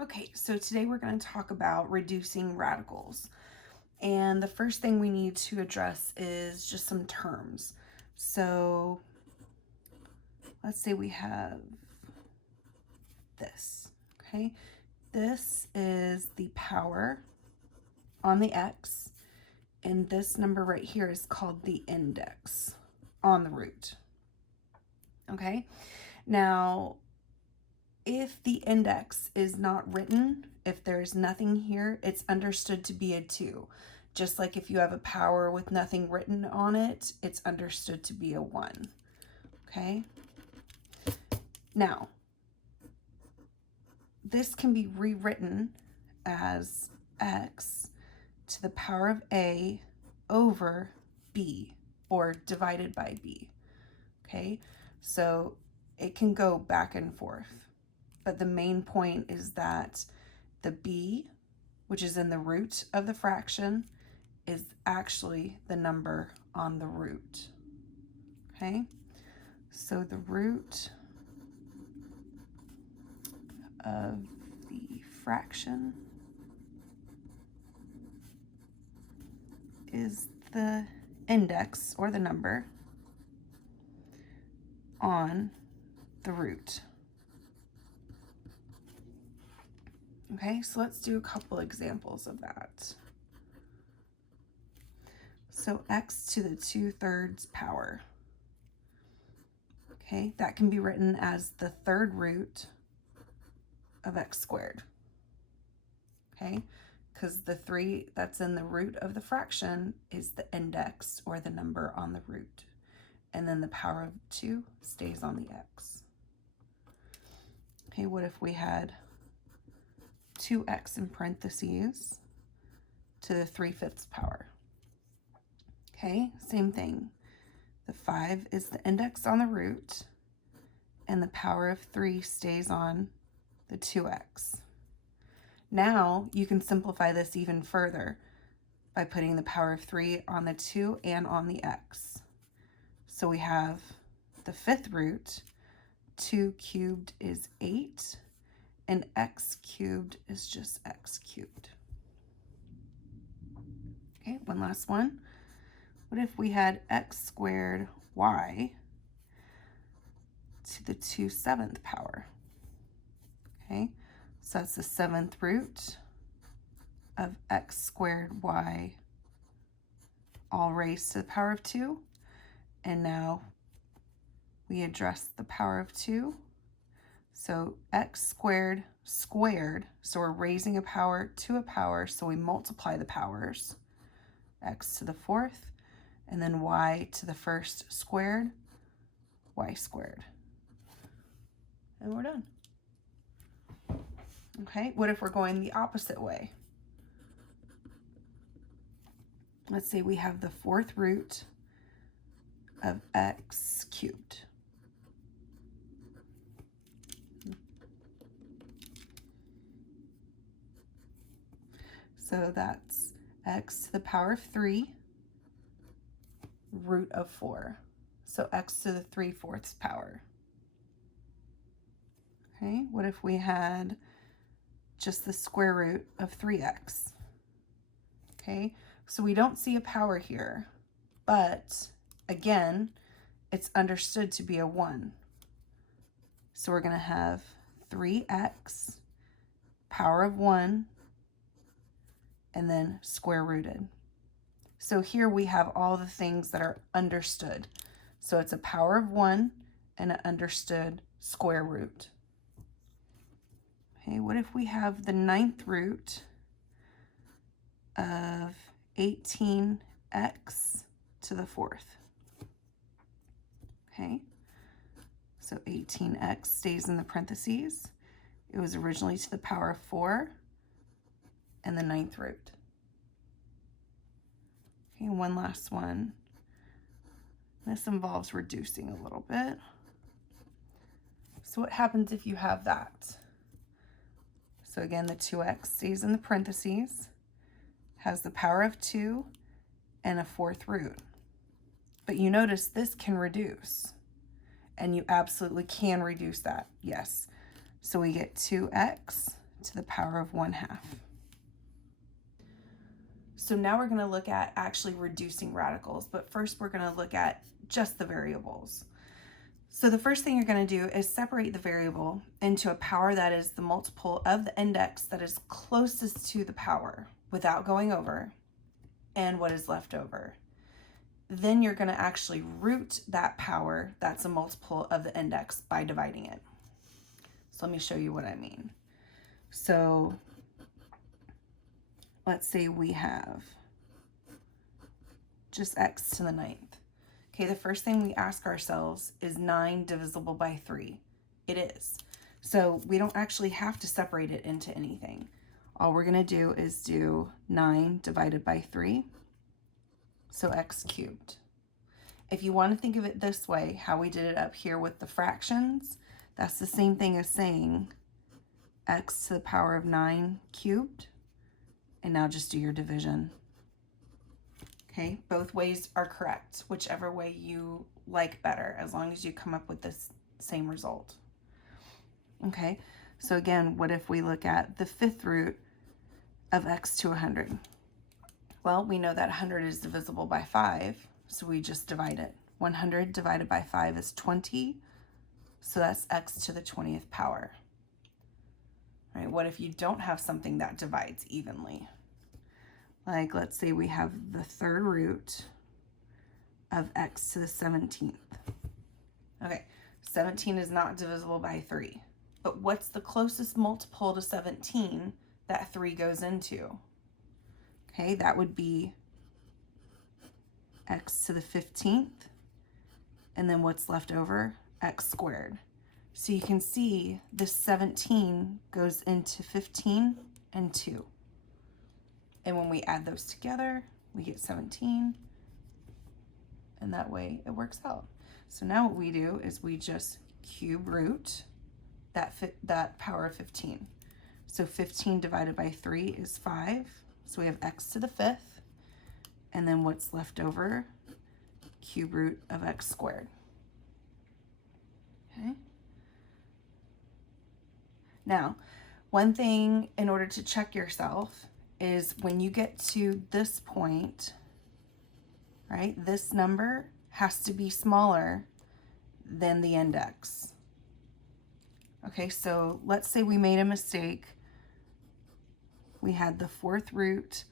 Okay, so today we're going to talk about reducing radicals. And the first thing we need to address is just some terms. So let's say we have this, okay? This is the power on the x, and this number right here is called the index on the root, okay? Now, if the index is not written, if there's nothing here, it's understood to be a 2. Just like if you have a power with nothing written on it, it's understood to be a 1. Okay? Now, this can be rewritten as x to the power of a over b, or divided by b. Okay? So it can go back and forth. But the main point is that the b, which is in the root of the fraction, is actually the number on the root. Okay? So the root of the fraction is the index, or the number, on the root. Okay, so let's do a couple examples of that. So x to the 2/3 power. Okay, that can be written as the third root of x squared. Okay, because the 3 that's in the root of the fraction is the index, or the number on the root. And then the power of 2 stays on the x. Okay, what if we had 2x in parentheses to the 3/5 power? Okay, same thing. The 5 is the index on the root, and the power of 3 stays on the 2x. Now you can simplify this even further by putting the power of 3 on the 2 and on the x. So we have the 5th root. 2 cubed is 8, and x cubed is just x cubed. Okay, one last one. What if we had x squared y to the 2/7 power? Okay, so that's the 7th root of x squared y all raised to the power of 2. And now we address the power of 2. So x squared squared, so we're raising a power to a power, so we multiply the powers. X to the 4th, and then y to the 1st squared, y squared. And we're done. Okay, what if we're going the opposite way? Let's say we have the 4th root of x cubed. So that's x to the power of 3, root of 4. So x to the 3/4 power. Okay, what if we had just the square root of 3x? Okay, so we don't see a power here, but again, it's understood to be a 1. So we're going to have 3x, power of 1, and then square rooted. So here we have all the things that are understood. So it's a power of 1 and an understood square root. Okay, what if we have the 9th root of 18x to the 4th? Okay, so 18x stays in the parentheses. It was originally to the power of 4 and the 9th root. Okay, one last one. This involves reducing a little bit. So what happens if you have that? So again, the 2x stays in the parentheses, has the power of 2 and a 4th root. But you notice this can reduce, and you absolutely can reduce that, yes. So we get 2x to the power of 1/2. So now we're going to look at actually reducing radicals, but first we're going to look at just the variables. So the first thing you're going to do is separate the variable into a power that is the multiple of the index that is closest to the power without going over, and what is left over. Then you're going to actually root that power that's a multiple of the index by dividing it. So let me show you what I mean. So let's say we have just x to the 9th. Okay, the first thing we ask ourselves is 9 divisible by 3. It is. So we don't actually have to separate it into anything. All we're going to do is do 9 divided by 3, so x cubed. If you want to think of it this way, how we did it up here with the fractions, that's the same thing as saying x to the power of 9 cubed. And now just do your division. Okay, both ways are correct, whichever way you like better, as long as you come up with this same result. Okay, so again, what if we look at the 5th root of x to 100? Well, we know that 100 is divisible by 5, so we just divide it. 100 divided by 5 is 20, so that's x to the 20th power. All right, what if you don't have something that divides evenly? Like, let's say we have the 3rd root of x to the 17th. Okay, 17 is not divisible by 3. But what's the closest multiple to 17 that 3 goes into? Okay, that would be x to the 15th. And then what's left over? X squared. So you can see this 17 goes into 15 and 2. And when we add those together, we get 17, and that way it works out. So now what we do is we just cube root that power of 15. So 15 divided by 3 is 5, so we have x to the 5th, and then what's left over? Cube root of x squared. Okay. Now, one thing in order to check yourself is when you get to this point, right, this number has to be smaller than the index. Okay, so let's say we made a mistake. We had the 4th root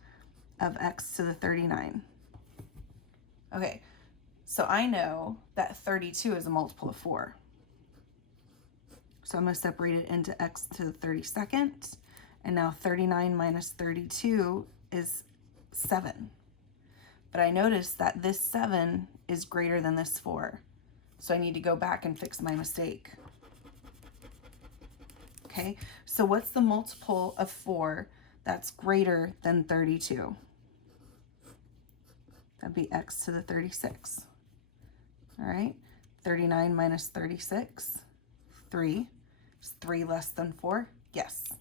of x to the 39. Okay, so I know that 32 is a multiple of 4. So I'm going to separate it into x to the 32nd. And now 39 minus 32 is 7. But I noticed that this 7 is greater than this 4. So I need to go back and fix my mistake. Okay, so what's the multiple of 4 that's greater than 32? That'd be x to the 36. All right, 39 minus 36, 3. Is 3 less than 4? Yes.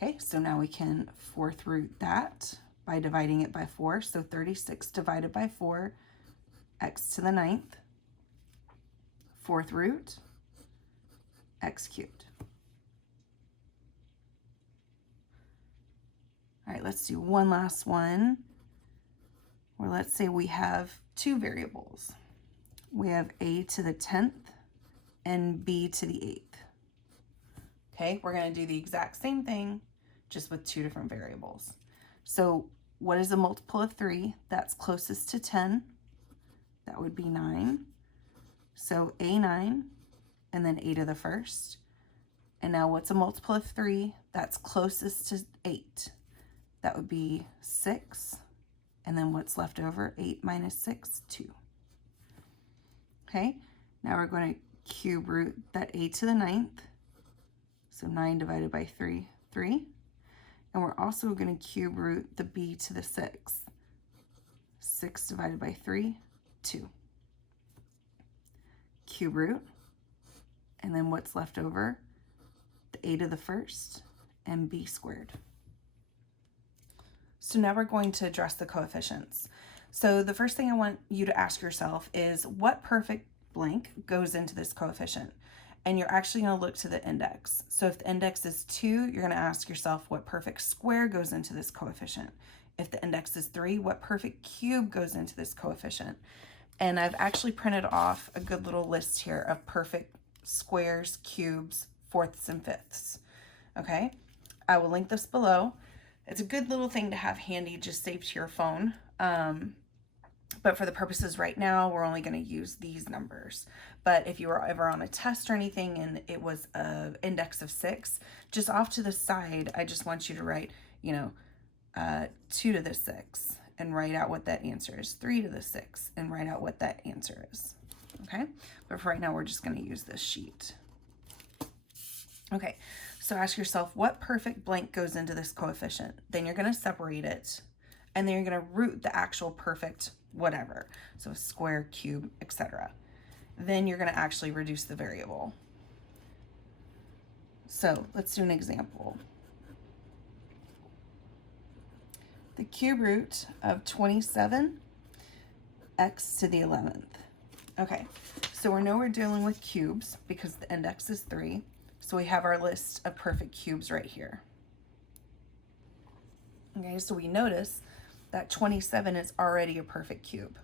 Okay, so now we can 4th root that by dividing it by 4. So 36 divided by 4, x to the 9th, 4th root, x cubed. All right, let's do one last one. Or let's say we have 2 variables. We have a to the 10th and b to the 8th. Okay, we're going to do the exact same thing, just with 2 different variables. So what is a multiple of 3 that's closest to 10? That would be 9. So a9, and then a to the 1st. And now what's a multiple of 3 that's closest to 8? That would be 6. And then what's left over? 8 minus 6, 2. Okay, now we're going to cube root that a to the 9th. So 9 divided by 3, 3. And we're also going to cube root the b to the 6th. 6 divided by 3, 2. Cube root. And then what's left over? The a to the 1st and b squared. So now we're going to address the coefficients. So the first thing I want you to ask yourself is what perfect blank goes into this coefficient? and you're actually going to look to the index. So if the index is 2, you're going to ask yourself what perfect square goes into this coefficient. If the index is 3, what perfect cube goes into this coefficient? And I've actually printed off a good little list here of perfect squares, cubes, fourths, and fifths. Okay, I will link this below. It's a good little thing to have handy, just saved to your phone. But for the purposes right now, we're only going to use these numbers. But if you were ever on a test or anything and it was an index of 6, just off to the side, I just want you to write, 2 to the 6 and write out what that answer is. 3 to the 6 and write out what that answer is. Okay, but for right now, we're just going to use this sheet. Okay, so ask yourself, what perfect blank goes into this coefficient? Then you're going to separate it, and then you're going to root the actual perfect whatever. So square, cube, etc. Then you're going to actually reduce the variable. So let's do an example. The cube root of 27 x to the 11th. Okay, so we know we're dealing with cubes because the index is 3. So we have our list of perfect cubes right here. Okay, so we notice that 27 is already a perfect cube.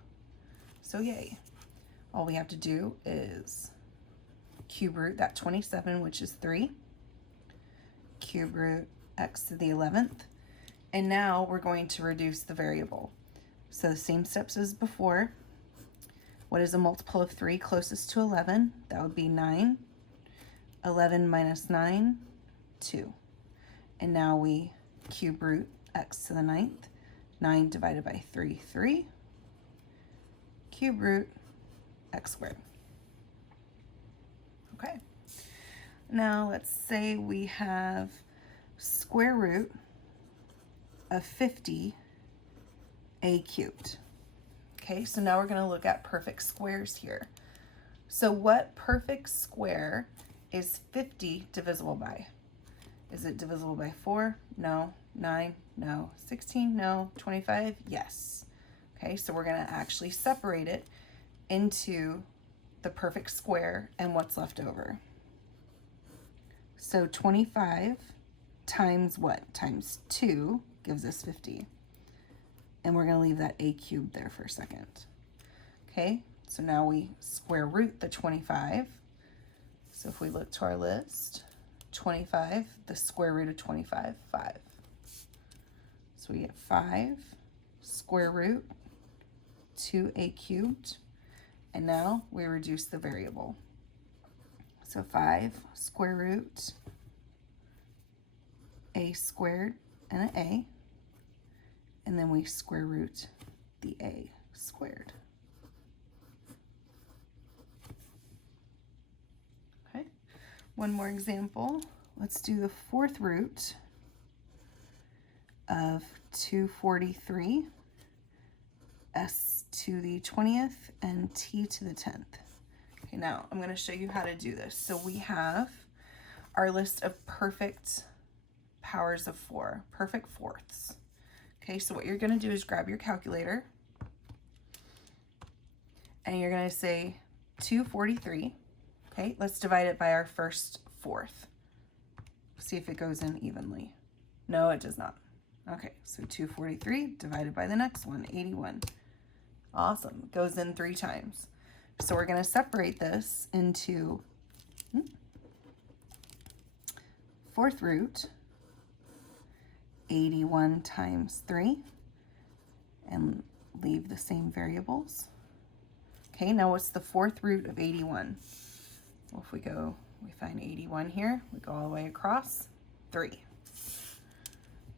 So yay. All we have to do is cube root that 27, which is 3. Cube root x to the 11th. And now we're going to reduce the variable. So the same steps as before. What is a multiple of 3 closest to 11? That would be 9. 11 minus 9, 2. And now we cube root x to the 9th. 9 divided by 3, 3. Cube root x squared. Okay. Now let's say we have square root of 50 a cubed. Okay, so now we're going to look at perfect squares here. So what perfect square is 50 divisible by? Is it divisible by 4? No. 9? No. 16? No. 25? Yes. Okay, so we're going to actually separate it into the perfect square and what's left over. So 25 times what? Times 2 gives us 50. And we're going to leave that a cubed there for a second. Okay, so now we square root the 25. So if we look to our list, 25, the square root of 25, 5. So we get 5 square root 2a cubed. And now we reduce the variable. So 5 square root a squared and an a. And then we square root the a squared. Okay, one more example. Let's do the 4th root of 243, s to the 20th, and t to the 10th. Okay, now I'm going to show you how to do this. So we have our list of perfect powers of 4, perfect fourths. Okay, so what you're going to do is grab your calculator, and you're going to say 243. Okay, let's divide it by our first fourth. See if it goes in evenly. No, it does not. Okay, so 243 divided by the next one, 81. Awesome, goes in 3 times. So we're going to separate this into 4th root 81 times 3 and leave the same variables. Okay, now what's the 4th root of 81? Well, if we find 81 here, we go all the way across, 3.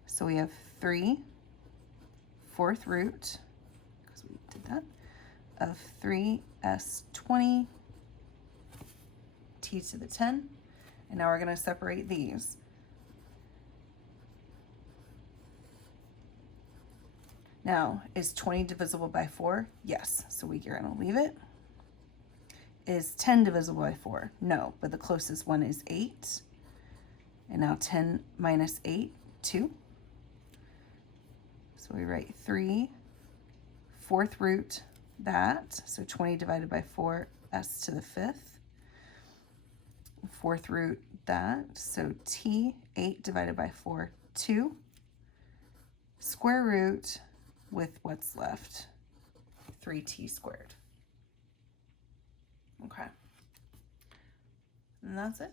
So we have 3 4th root, because we did that, of 3s20 t to the 10. And now we're going to separate these. Now, is 20 divisible by 4? Yes, so we're going to leave it. Is 10 divisible by 4? No, but the closest one is 8. And now 10 minus 8, 2. So we write 3 4th root that, so 20 divided by 4, s to the 5th. fourth root that. So t, 8 divided by 4, 2. Square root with what's left, 3t squared. Okay. And that's it.